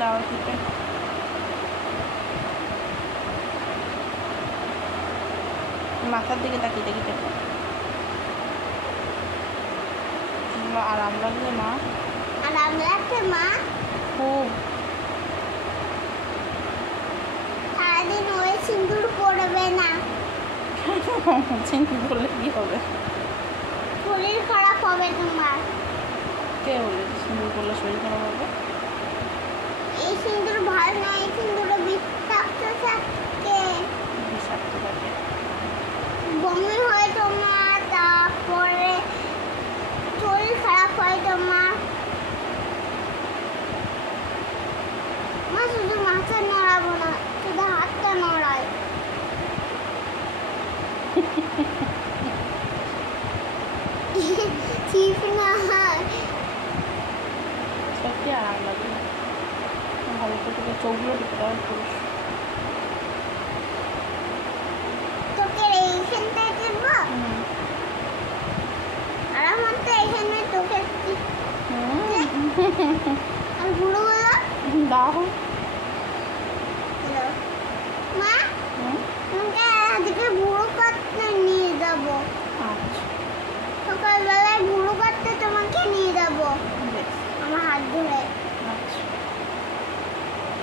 দাও থেকে মাথার দিকে তাকিয়ে তাকিয়ে দেখো। আরাম লাগবে মা? আরাম লাগছে মা খুব। সারাদিন ওই সিঁদুর পড়বে না। সিঁদুর পড়লে কি হবে? শরীর খারাপ হবে তোমার। কে বলে সিঁদুর পড়লে শরীর খারাপ হবে? এই সিঁদুর ভালো না, এই সিঁদুরে বিষাক্ত থাকে। বিষাক্ত থাকে। বমি হয় তোমার, তারপরে শরীর খারাপ হয় তোমার। মা শুধু মাথা নড়াবো না, শুধু হাতটা নড়াই। ঠিক না হয় সত্যি আরাম লাগবে। ভালো করে চোখগুলো টিপে দেওয়ার পুরুষ। তোকে এইখানটা দেবো আর আমার তো এখানে তোকে আর বুড়ো হলো দাও। মা তোমাকে আজকে বুড়ো করতে নিয়ে যাবো। আচ্ছা সকালবেলায় বুড়ো করতে তোমাকে নিয়ে যাবো বেশ। আমার হাত ধরে। আচ্ছা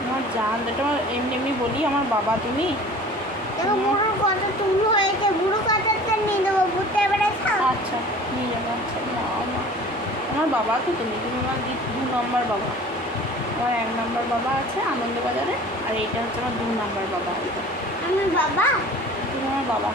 আমার জান, এটা এমনি এমনি বলি আমার বাবা তুমি। দেখো বুড়োর কত চুল হয়েছে, বুড়ো করতে নিয়ে যাবো, বুঝতে পেরেছো? আচ্ছা নিয়ে যাবো। আচ্ছা না আমার বাবা তো তুমি আমার 2 নম্বর বাবা। আমার 1 নম্বর বাবা আছে আনন্দবাজারে, আর এইটা হচ্ছে আমার 2 নম্বর বাবা। আমার বাবা তুমি আমার বাবা।